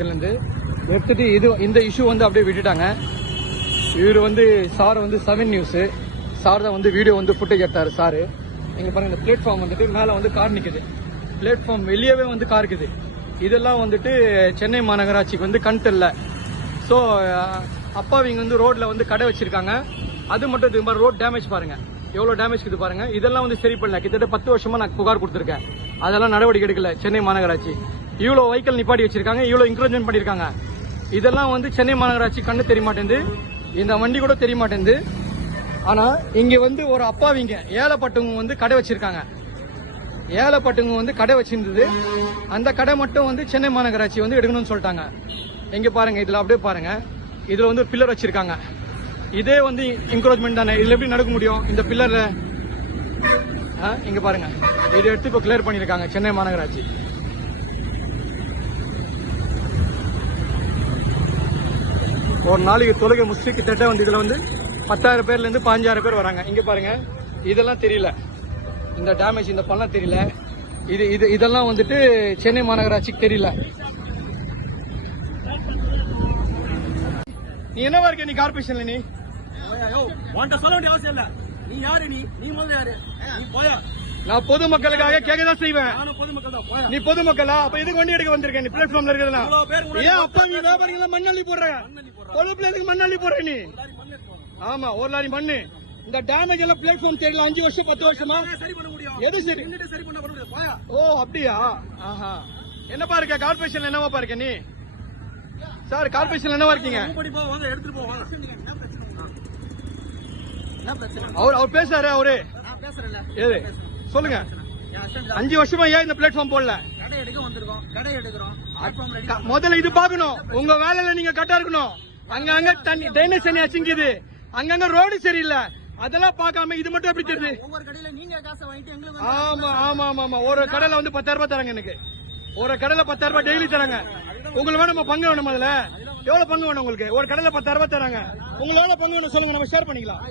எடுத்துட்டு இந்த இஷ்யூ வந்து அப்படியே விட்டுட்டாங்க. இவர் வந்து சார் வந்து 7 நியூஸ் சார் தான் வந்து வீடியோ வந்து ஃபுட்டேஜ் எடுத்தாரு சார். இங்க பாருங்க இந்த பிளாட்ஃபார்ம் வந்துட்டு மேல வந்து கார் நிக்குது, பிளாட்ஃபார்ம் வெளியவே வந்து கார் இருக்குது. இதெல்லாம் வந்துட்டு சென்னை மாநகராட்சிக்கு வந்து கண் தெரியல. ஸோ அப்பாவிங்க வந்து ரோட்ல வந்து கடை வச்சிருக்காங்க. அது மட்டும் இது மாதிரி ரோட் டேமேஜ் பாருங்க எவ்வளவு டேமேஜ் இருக்குது பாருங்க. இதெல்லாம் வந்து சரி பண்ணல. கிட்டத்தட்ட 10 வருஷமா நான் புகார் கொடுத்துருக்கேன். அதெல்லாம் நடவடிக்கை எடுக்கல சென்னை மாநகராட்சி. இவ்வளவு வெஹிக்கிள் நிப்பாட்டி வச்சிருக்காங்க, இவ்வளவு இன்க்ரோச்மெண்ட் பண்ணிருக்காங்க. இதெல்லாம் வந்து சென்னை மாநகராட்சி கண்ணு தெரிய மாட்டேங்குது, இந்த வண்டி கூட தெரிய மாட்டேங்குது. ஆனா இங்க வந்து ஒரு அப்பாவிங்க ஏழைப்பட்டவங்க வந்து கடை வச்சிருக்காங்க. ஏழைப்பட்டவங்க வந்து கடை வச்சிருந்தது, அந்த கடை மட்டும் வந்து சென்னை மாநகராட்சி வந்து எடுக்கணும்னு சொல்லிட்டாங்க. எங்க பாருங்க இதுல அப்படியே பாருங்க, இதுல வந்து பில்லர் வச்சிருக்காங்க. இதே வந்து என்க்ரோச்மெண்ட் தானே, இதுல எப்படி நடக்க முடியும் இந்த பில்லர்ல? இங்க பாருங்க இதை எடுத்து இப்போ கிளியர் பண்ணிருக்காங்க சென்னை மாநகராட்சி. ஒரு நாளைக்கு தொழுகை முடிச்சு கிட்டத்தட்ட வந்து இதுல வந்து 10,000 பேர்ல இருந்து 15,000 பேர் வராங்க. இங்க பாருங்க இதெல்லாம் தெரியல, இந்த டேமேஜ் இந்த பள்ளம் தெரியல. இதெல்லாம் வந்துட்டு சென்னை மாநகராட்சிக்கு தெரியல. நீ என்னவா இருக்க? நீ கார்பரேஷன்ல நீ சொல்ல வேண்டிய அவசியம் இல்ல. நீ யாரு? நீ முதல்ல யாரு? நீ போயா? நான் பொதுமக்களுக்காக கேட்கதான் செய்வேன். பொதுமக்கள் தான் போயா? நீ பொதுமக்களா? அப்ப எதுக்கு வண்டி எடுக்க வந்திருக்க? நீ பிளாட்ஃபார்ம்ல இருக்கிறதா? ஏன் அப்பா நீ வியாபாரிகள் மண்ணள்ளி போடுற? பொதுப்புல எதுக்கு மண்ணள்ளி போடுற நீ? ஆமா, ஒரு லாரி மண்ணு. இந்த டேமேஜ் எல்லாம் பிளாட்ஃபார்ம் தெரியல. 5 வருஷம் 10 வருஷமா சரி பண்ண முடியும். எது சரி சரி பண்ண முடியாது. போயா? ஓ அப்படியா? ஆஹா, என்னப்பா இருக்க கார்பரேஷன்ல? என்னவா இருக்க நீ? சார் கார்பரேஷன்ல என்னவா இருக்கீங்க? எடுத்துட்டு போவாங்க. அவர் பேசுறாரு. அவரு ஏது சொல்லுங்க. 5 வருஷமா ஏன் இந்த பிளாட்ஃபார்ம் போடல? முதல்ல இது பாக்கணும். உங்க வேலையில நீங்க கரெக்டா இருக்கணும். அங்கங்க தண்ணி ட்ரைனேஜ் தண்ணி அசிங்குது, அங்கங்க ரோடு சரியில்லை. அதெல்லாம் பார்க்காம இது மட்டும் எப்படி தெரியுது? ஆமா ஆமா ஆமா ஆமா. ஒரு கடையில வந்து 10,000 ரூபாய் தராங்க எனக்கு. ஒரு கடையில 10,000 ரூபாய் டெய்லி தராங்க. உங்களுக்கு வேணுமா பங்கு வேணும்? அதுல எவ்வளவு பங்கு வேணும் உங்களுக்கு? ஒரு கடையில 10,000 ரூபாய் தராங்க. உங்களுக்கு எவ்வளவு பங்கு வேணும் சொல்லுங்க, நம்ம ஷேர் பண்ணிக்கலாம்.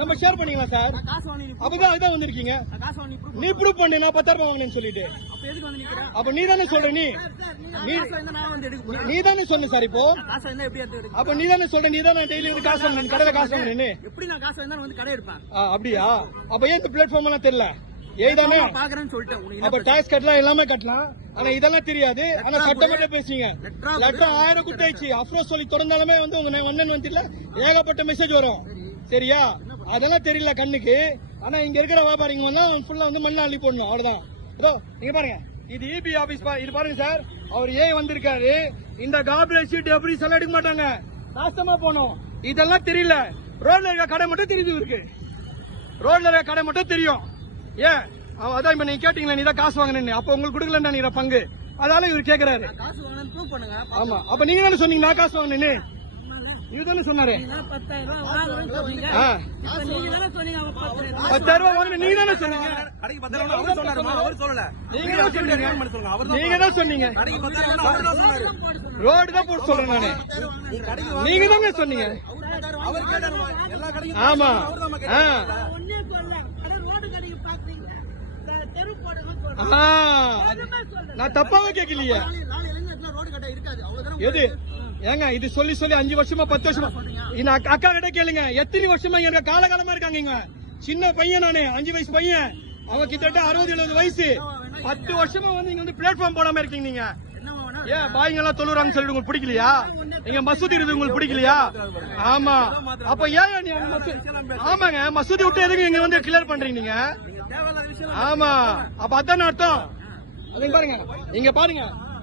நம்ம ஷேர் பண்ணிக்கலாம் சார். அப்பதான் இதான் வந்திருக்கீங்க. நீ ப்ரூவ் பண்ணி நான் 10,000 ரூபாய் வாங்கினேன்னு சொல்லிட்டு அப்ப நீ தானே சொல்ற? நீ தானே சொன்ன சார். இப்போ அப்ப நீ தானே சொல்ற? நீ தானே டெய்லி வந்து காசு வாங்க கடையில காசு வாங்கினேன்னு? அப்படியா? அப்ப ஏன் இந்த பிளாட்ஃபார்ம் எல்லாம் தெரியல? ஏதானே அப்ப டாக்ஸ் கட்டலாம், எல்லாமே கட்டலாம். ஆனா இதெல்லாம் தெரியாது. ஆனா சட்டமன்ற பேசுறீங்க. லெட்டர் 1000 குட்டாயிச்சு. அப்ரோஸ் சொல்லி திறந்தாலுமே வந்து உங்க அண்ணன் வந்து ஏகப்பட்ட மெசேஜ் வரும். சரியா? அதெல்லாம் தெரியல கண்ணுக்கு. ஆனா இங்க இருக்கிற வியாபாரிங்க வந்து ஃபுல்லா வந்து மண்ணை அள்ளி போடணும். அவ்வளவுதான். இதோ நீங்க பாருங்க, இது இபி ஆபீஸ். இது பாருங்க சார், அவர் ஏன் வந்திருக்காரு? இந்த கார்பரேஜ் டெப்ரிஸ் எல்லாம் எடுக்க மாட்டாங்க, நாசமா போனோம். இதெல்லாம் தெரியல. ரோட்ல இருக்க கடை மட்டும் தெரியுது இருக்கு. ரோட்ல இருக்க கடை மட்டும் தெரியும். ஏன் அதான் இப்ப நீங்க கேட்டீங்களா, நீ தான் காசு வாங்கினு, அப்ப உங்களுக்கு கொடுக்கலன்னா நீங்க பங்கு, அதால இவர் கேக்குறாரு. ஆமா, அப்ப நீங்க தானே சொன்னீங்க நான் காசு வாங்கினேன்னு. நீங்க தானே சொன்னாரு 10,000 ரூபாய் வாங்கின. நீங்க தானே சொன்னீங்க. நீங்க தான் சொன்னீங்க. ரோடு தான் போட்டு சொல்றேன் நானு. நீங்க தானே சொன்னீங்க. ஆமா. நான் தப்பாவே கேட்கலையே. எது ஏங்க இது சொல்லி 5 வருஷமா 10 வருஷமா இந்த அக்கா கிட்ட கேளுங்க. எத்தனை வருஷமா எங்க காலகாலமா இருக்காங்க. இங்க சின்ன பையன் நானு, 5 வயசு பையன். அவங்க கிட்டத்தட்ட 60-70 வயசு. 10 வருஷமா வந்து இங்க வந்து பிளாட்ஃபார்ம் போடாம இருக்கீங்க. நீங்க ஏன் பாய்ங்க எல்லாம் தொழுறாங்கன்னு சொல்லிட்டு உங்களுக்கு பிடிக்கலையா? இங்க மசூதி இருக்குது உங்களுக்கு பிடிக்கலையா? ஆமா, அப்ப ஏன் நீ ஆமாங்க மசூதி விட்டு எதுக்கு இங்க வந்து கிளியர் பண்றீங்க நீங்க? ஆமா, அப்ப அதான் அர்த்தம். பாருங்க, இங்க பாருங்க,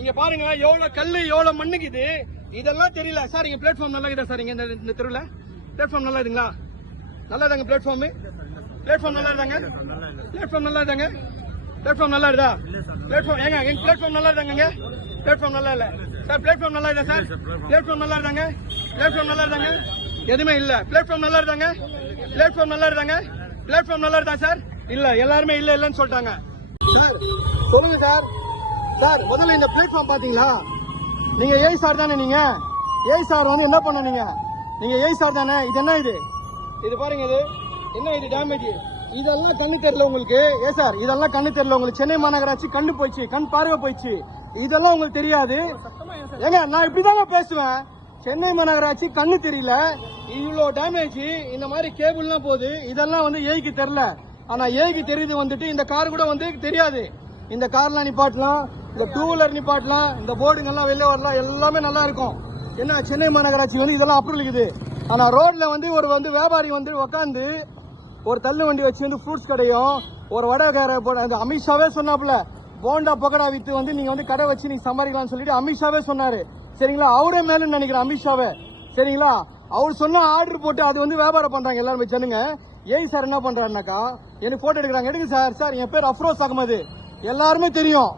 இங்க பாருங்க எவ்வளவு கல்லு எவ்வளவு மண்ணுக்குது. இதெல்லாம் தெரியல சார். இங்க பிளாட்ஃபார்ம் நல்லா இருக்குதா சார்? இங்க இந்த தெருவில் பிளாட்ஃபார்ம் நல்லா இருக்குங்களா? நல்லா தாங்க பிளாட்ஃபார்ம். பிளாட்ஃபார்ம் நல்லா இருந்தாங்க. பிளாட்ஃபார்ம் நல்லா இருந்தாங்க. பிளாட்ஃபார்ம் நல்லா இருந்தா? பிளாட்ஃபார்ம் ஏங்க எங்க பிளாட்ஃபார்ம் நல்லா இருந்தாங்க. பிளாட்ஃபார்ம் நல்லா இல்ல சார். பிளாட்ஃபார்ம் நல்லா இருந்தா சார்? பிளாட்ஃபார்ம் நல்லா இருந்தாங்க. பிளாட்ஃபார்ம் நல்லா இருந்தாங்க. எதுவுமே இல்ல. பிளாட்ஃபார்ம் நல்லா இருந்தாங்க. பிளாட்ஃபார்ம் நல்லா இருந்தாங்க. பிளாட்ஃபார்ம் நல்லா இருந்தா சார்? இல்ல, எல்லாருமே இல்ல இல்லன்னு சொல்லிட்டாங்க. சார் சொல்லுங்க சார். சார் முதல்ல இந்த பிளாட்ஃபார்ம் பாத்தீங்களா? நீங்க ஏய் சார் தானே? நீங்க ஏய் சார் வந்து என்ன பண்ண? நீங்க ஏய் சார் தானே? இது என்ன இது பாருங்க, இது என்ன இது டேமேஜ்? இதெல்லாம் கண்ணு தெரியல உங்களுக்கு? ஏ சார் இதெல்லாம் கண்ணு தெரியல உங்களுக்கு? சென்னை மாநகராட்சி கண்ணு போயிடுச்சு, கண் பார்வை போயிடுச்சு. இதெல்லாம் உங்களுக்கு தெரியாது. ஏங்க நான் இப்படிதாங்க பேசுவேன். சென்னை மாநகராட்சி கண்ணு தெரியல, இவ்வளோ டேமேஜ், இந்த மாதிரி கேபிள்லாம் போகுது, இதெல்லாம் வந்து ஏய்க்கு தெரியல. ஆனா ஏய்க்கு தெரியுது வந்துட்டு இந்த கார் கூட வந்து தெரியாது. இந்த கார்லாம் நிப்பாட்டலாம், இந்த டூ வீலர் நிப்பாட்டலாம், இந்த போர்டுங்கெல்லாம் வெளில வரலாம், எல்லாமே நல்லா இருக்கும். என்ன சென்னை மாநகராட்சி வந்து இதெல்லாம் அப்ரூவல் இருக்குது. ஆனா ரோட்ல வந்து ஒரு வந்து வியாபாரி வந்து உட்காந்து ஒரு தள்ளு வண்டி வச்சு வந்து ஃப்ரூட்ஸ் கடையும் ஒரு வடை அந்த அமித்ஷாவே சொன்னாப்புல போண்டா பக்கடா வித்து வந்து நீங்க வந்து கடை வச்சு நீங்க சம்பாதிக்கலாம்னு சொல்லிட்டு அமித்ஷாவே சொன்னாரு. சரிங்களா, அவரே மேலும் நினைக்கிறேன் அமித்ஷாவே. சரிங்களா, அவர் சொன்ன ஆர்டர் போட்டு அது வந்து வியாபாரம் பண்றாங்க எல்லாரும் ஜனங்க. ஏய் சார் என்ன பண்றாருனாக்கா எனக்கு போட்டோ எடுக்கிறாங்க. எடுங்க சார். சார் என் பேர் அப்ரோஸ் அகமது, எல்லாருமே தெரியும்.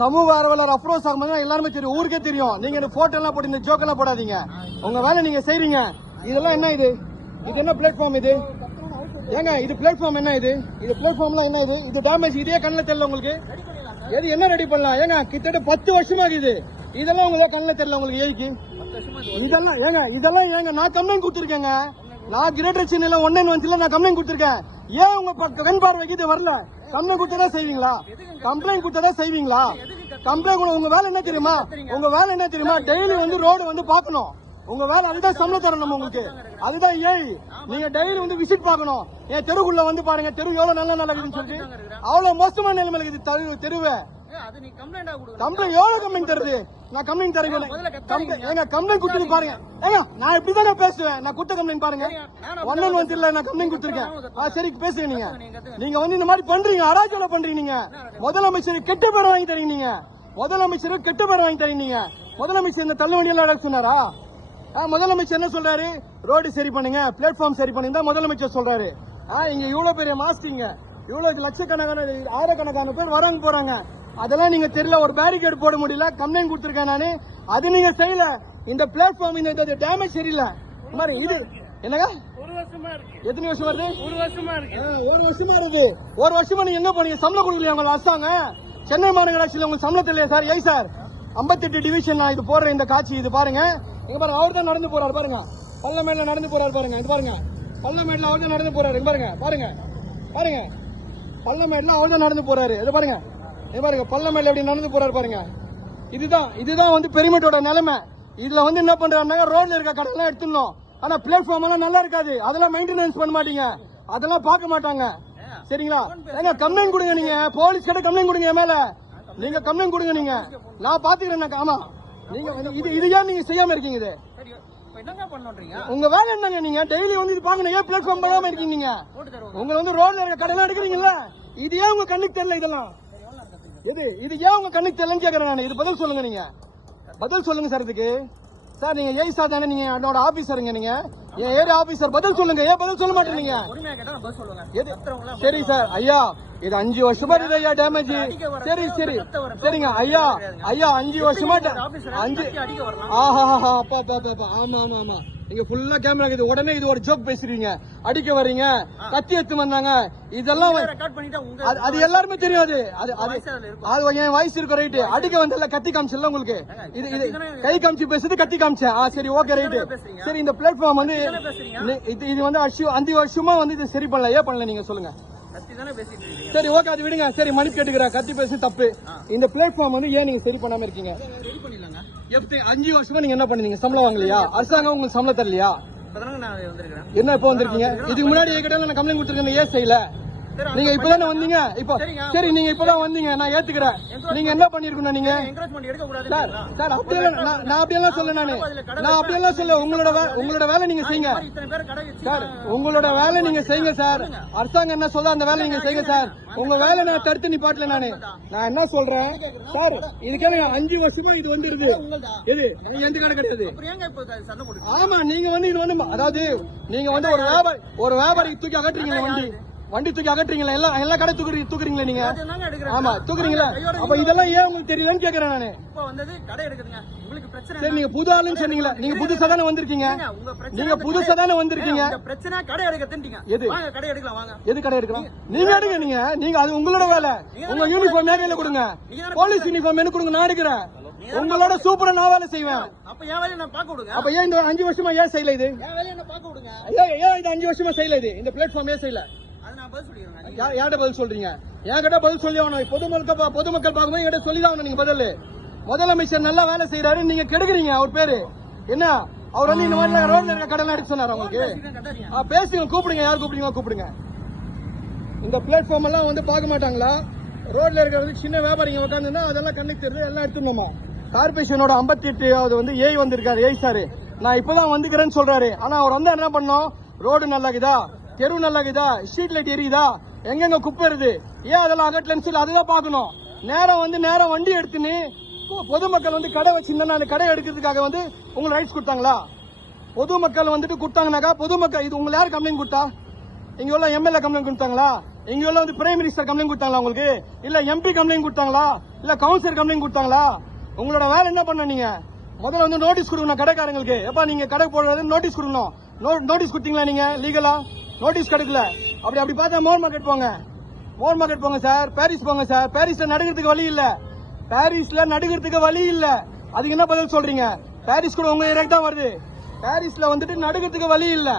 சமூக ஆர்வலர் அப்ரோஸ் அகமது எல்லாருமே தெரியும், ஊருக்கே தெரியும். நீங்க இந்த போட்டோ எல்லாம் போட்டு இந்த ஜோக் எல்லாம் போடாதீங்க. உங்க வேலை நீங்க செய்றீங்க. இதெல்லாம் என்ன இது? இது என்ன பிளாட்ஃபார்ம் இது? ஏங்க இது பிளாட்ஃபார்ம் என்ன இது? இது பிளாட்ஃபார்ம்லாம் என்ன இது? இது டேமேஜ் இதே கண்ணில் தெரியல உங்களுக்கு? எது என்ன ரெடி பண்ணலாம்? ஏங்க கிட்டத்தட்ட 10 வருஷமா இது. இதெல்லாம் உங்களுக்கு கண்ணில் தெரியல உங்களுக்கு? ஏய்க்கு இதெல்லாம் இதெல்லாம் ஏங்க நான் கம்ப்ளைண்ட் கொடுத்துருக்கேங்க. நான் கிரேட்டர் சென்னையில 191 நான் கம்ப்ளைண்ட் கொடுத்துருக்கேன். ஏன் உங்க கண் பார்வைக்கு இது வரல? கம்ப்ளைண்ட் கொடுத்ததா செய்வீங்களா? கம்ப்ளைண்ட் கொடுத்ததா செய்வீங்களா? கம்ப்ளைண்ட் உங்க வேலை என்ன தெரியுமா? உங்க வேலை என்ன தெரியுமா? டெய்லி வந்து ரோடு வந்து பாக்கணும். உங்க வேலை அதுதான் சம்பளம் தரணும் உங்களுக்கு. அதுதான் ஏய். நீங்க டெய்லி வந்து விசிட் பாக்கணும். என் தெருக்குள்ள வந்து பாருங்க, தெரு எவ்வளவு நல்ல நல்லா இருக்குன்னு சொல்லிட்டு அவ்வளவு மோசமான நிலைமையில இருக்குது தெருவை. கம்ப்ளைண்ட் எவ்வளவு கம்ப்ளைண்ட் தருது? நான் கம்ப்ளைண்ட் தரேன். ஏங்க கம்ப்ளைண்ட் கொடுத்து பாருங்க. ஏங்க நான் இப்படிதானே பேசுவேன். நான் குத்த கம்ப்ளைண்ட் பாருங்க. 191 நான் கம்ப்ளைண்ட் கொடுத்துருக்கேன். சரி பேசுங்க. நீங்க வந்து இந்த மாதிரி பண்றீங்க, அராஜகம் பண்றீங்க. நீங்க முதலமைச்சர் கெட்ட பேர் வாங்கி தரீங்க. நீங்க முதலமைச்சர் கெட்ட பேர் வாங்கி தரீங்க. முதலமைச்சர் இந்த தள்ளுவண்டியெல்லாம் சொன்னாரா? முதலமைச்சர் என்ன சொல்றாரு? ரோடு சரி பண்ணுங்க, பிளாட்ஃபார்ம் சரி பண்ணுங்க முதலமைச்சர் சொல்றாரு. இங்க இவ்வளவு பெரிய மாஸ்டிங்க, இவ்வளவு லட்சக்கணக்கான ஆயிரக்கணக்கான பேர் வராங்க போறாங்க. அதெல்லாம் நீங்க தெரியல. ஒரு பேரிகேட் போட முடியல. கம்ப்ளைண்ட் கொடுத்திருக்கேன் நானு. அது நீங்க செய்யல. இந்த பிளாட்ஃபார்ம் இந்த டேமேஜ் சரியில்லை. மாதிரி இது என்னங்க எத்தனை வருஷமா இருக்கு? 1 வருஷமா இருக்கு. 1 வருஷமா இருக்கு. 1 வருஷமா நீங்க எங்க போனீங்க? சம்பளம் கொடுக்கலையா உங்க அரசாங்கம்? சென்னை மாநகராட்சியில் உங்களுக்கு சம்பளம் தெரியல சார்? ஏய் சார் 58 டிவிஷன் நான் இது போடுறேன் இந்த காட்சி. இது பாருங்க, இங்க பாருங்க, அவர் தான் நடந்து போறாரு பாருங்க. பள்ளமேட்ல நடந்து போறாரு பாருங்க. இது பாருங்க, பள்ளமேட்ல அவர் தான் நடந்து போறாரு. பாருங்க பாருங்க பாருங்க, பள்ளமேட்ல அவர் தான் நடந்து போறாரு. இது பாருங்க, இது பாருங்க, பள்ளமேட்ல எப்படி நடந்து போறாரு பாருங்க. இதுதான் வந்து பெருமிட்டோட நிலைமை. இதுல வந்து என்ன பண்றாங்க? ரோட்ல இருக்க கடையெல்லாம் எடுத்துடணும். ஆனா பிளாட்ஃபார்ம் எல்லாம் நல்லா இருக்காது. அதெல்லாம் மெயின்டெனன்ஸ் பண்ண மாட்டீங்க, அதெல்லாம் பார்க்க மாட்டாங்க. சரிங்களா? ஏங்க கம்ப்ளைண்ட் கொடுங்க. நீங்க போலீஸ் கிட்ட கம்ப்ளைண்ட் கொடுங்க. என் மேல நீங்க கம்ப்ளைண்ட் கொடுங்க. நீங்க நான் பாத்துக்கிறேன். ஆமா, நீங்க இது ஏன் நீங்க செய்யாம இருக்கீங்க? இது உங்க வேலை என்னங்க? நீங்க டெய்லி வந்து இது பாக்கணும். ஏன் பிளாட்ஃபார்ம் பண்ணாம இருக்கீங்க? நீங்க உங்க வந்து ரோட்ல இருக்க கடையெல்லாம் எடுக்கிறீங்கல்ல, இது ஏன் உங்க கண்ணுக்கு தெரியல? இதெல்லாம் இது ஏன் உங்க கண்ணுக்கு தெரியலன்னு கேக்குறேன் நான். இது பதில் சொல்லுங்க. நீங்க பதில் சொல்லுங்க சார். இதுக்கு சார் நீங்க ஏய் சார் தானே? நீங்க என்னோட ஆபீசருங்க. நீங்க என் ஏரியா ஆபீசர். பதில் சொல்லுங்க. ஏன் பதில் சொல்ல மாட்டேங்க? சரி சார், ஐயா இது 5 வருஷமா இருக்கு ஐயா டேமேஜ். சரிங்க ஐயா 5 வருஷமா அப்பா. ஆமா நீங்க ஃபுல்லா கேமரா இருக்குது. உடனே இது ஒரு ஜோக் பேசுறீங்க, அடிக்க வர்றீங்க, கத்தி எடுத்து வந்தாங்க. இதெல்லாம் அது எல்லாருமே தெரியாது. அது என் வயசு இருக்கும். ரைட்டு, அடிக்க வந்தல கத்தி காமிச்சல உங்களுக்கு. இது கை காமிச்சு பேசுறது, கத்தி காமிச்சேன். சரி ஓகே ரைட்டு. சரி இந்த பிளாட்ஃபார்ம் வந்து இது வந்து 5 வருஷமா வந்து இது சரி பண்ணல. ஏன் பண்ணல நீங்க சொல்லுங்க? சரி ஓகே, அது விடுங்க. சரி மன்னிப்பு கேட்டுக்கிறேன், கத்தி பேசி தப்பு. இந்த பிளாட்ஃபார்ம் வந்து ஏன் நீங்க சரி பண்ணாம இருக்கீங்க? 5 வருஷமா நீங்க என்ன பண்ணீங்க? சம்பளம் வாங்கலையா? அரசாங்கம் உங்களுக்கு சம்பளம் தரலையா? என்ன இப்ப வந்திருக்கீங்க? இதுக்கு முன்னாடி என்கிட்ட நான் கம்ப்ளைண்ட் கொடுத்துருக்கேன். ஏன் செய்யல? நீங்க இப்பதானே வந்தீங்க. இப்போ சரி நீங்க இப்பதான் வந்தீங்க, நான் ஏத்துக்கிறேன். நீங்க என்ன பண்ணிருக்கணும்? நீங்க சார் நான் அப்படியெல்லாம் சொல்ல. நான் அப்படியெல்லாம் சொல்ல. உங்களோட வேலை நீங்க செய்யுங்க சார். உங்களோட வேலை நீங்க செய்யுங்க சார். அரசாங்கம் என்ன சொல்ல அந்த வேலை நீங்க செய்யுங்க சார். உங்க வேலை நான் தடுத்து நிப்பாட்டல. நான் என்ன சொல்றேன் சார், இதுக்கான 5 வருஷமா இது வந்துருது. இது எந்த கடை கிடையாது. ஆமா, நீங்க வந்து இது வந்து அதாவது நீங்க வந்து ஒரு வியாபாரி தூக்கி அகற்றுறீங்க. வண்டி தூக்கி அகற்றீங்களா? எல்லா கடை தூக்குறீங்களா நீங்க? ஆமா தூக்குறீங்களா? அப்ப இதெல்லாம் ஏன் உங்களுக்கு தெரியலன்னு கேக்குறேன் நானு. சரி நீங்க புது ஆளுன்னு சொன்னீங்களா? நீங்க புதுசா தானே வந்திருக்கீங்க. எது கடை எடுக்கலாம்? நீங்க எடுங்க. நீங்க அது உங்களோட வேலை. உங்க யூனிஃபார்ம் மேல கொடுங்க, போலீஸ் யூனிஃபார்ம் என்ன கொடுங்க, நான் எடுக்கிறேன். உங்களோட சூப்பரா நான் வேலை செய்வேன். அப்ப ஏன் இந்த 5 வருஷமா ஏன் செய்யல? இது ஏன் இந்த 5 வருஷமா செய்யல? இது இந்த பிளாட்ஃபார்ம் ஏன் செய்யல? யார்கிட்ட பதில் சொல்றீங்க? என்கிட்ட பதில் சொல்லி ஆகணும். பொதுமக்கள் பார்க்கும்போது என்கிட்ட சொல்லிதான் ஆகணும். நீங்க பதில் முதலமைச்சர் நல்லா வேலை செய்யறாரு, நீங்க கெடுக்குறீங்க அவர் பேரு. என்ன அவர் வந்து இந்த மாதிரி ரோட்ல இருக்க கடன் அடிச்சு சொன்னாரு உங்களுக்கு? பேசுங்க, கூப்பிடுங்க, யார் கூப்பிடுங்க கூப்பிடுங்க. இந்த பிளாட்ஃபார்ம் எல்லாம் வந்து பார்க்க மாட்டாங்களா? ரோட்ல இருக்கிறது சின்ன வியாபாரிங்க உட்காந்துன்னா அதெல்லாம் கண்ணுக்கு தெரியுது, எல்லாம் எடுத்துடணுமா? கார்பரேஷனோட 58வது வந்து ஏய் வந்திருக்காரு, ஏய் சாரு நான் இப்பதான் வந்துக்கிறேன்னு சொல்றாரு. ஆனா அவர் வந்து என்ன பண்ணோம்? ரோடு நல்லாக்குதா, தெரு நல்லாக்குதா, ஸ்ட்ரீட் லைட் எரியுதா, எங்கெங்க குப்பை வருது, ஏன் அதெல்லாம் அகட்டலன்னு சொல்லி அதுதான் பார்க்கணும். நேரம் வண்டி எடுத்துன்னு பொதுமக்கள் வந்து கடை வச்சிருந்தா அந்த கடை எடுக்கிறதுக்காக வந்து உங்களுக்கு ரைட்ஸ் கொடுத்தாங்களா? பொதுமக்கள் வந்துட்டு கொடுத்தாங்கனாக்கா பொதுமக்கள் இது உங்களுக்கு யார் கம்ப்ளைண்ட் கொடுத்தா? இங்க உள்ள எம்எல்ஏ கம்ப்ளைண்ட் கொடுத்தாங்களா? இங்க உள்ள வந்து பிரைம் மினிஸ்டர் கம்ப்ளைண்ட் கொடுத்தாங்களா உங்களுக்கு? இல்ல எம்பி கம்ப்ளைண்ட் கொடுத்தாங்களா? இல்ல கவுன்சிலர் கம்ப்ளைண்ட் கொடுத்தாங்களா? உங்களோட வேலை என்ன பண்ண? நீங்க முதல்ல வந்து நோட்டீஸ் கொடுக்கணும் கடைக்காரங்களுக்கு. எப்ப நீங்க கடை போடுறது நோட்டீஸ் கொடுக்கணும். நோட்டீஸ் கொடுத்தீங்களா? நீங்க லீகலா நோட்டீஸ் கிடைக்கல. அப்படி பார்த்தா மோர் மார்க்கெட் போங்க, மோர் மார்க்கெட் போங்க சார், பாரிஸ் போங்க சார். பாரிஸ்ல நடுக்கிறதுக்கு வழி இல்ல, பாரிஸ்ல நடுக்கிறதுக்கு வழி இல்ல. அதுக்கு என்ன பதில் சொல்றீங்க? பாரிஸ் கூட உங்க ஏரியாக்கு தான் வருது. பாரிஸ்ல வந்துட்டு நடுக்கிறதுக்கு வழி இல்ல.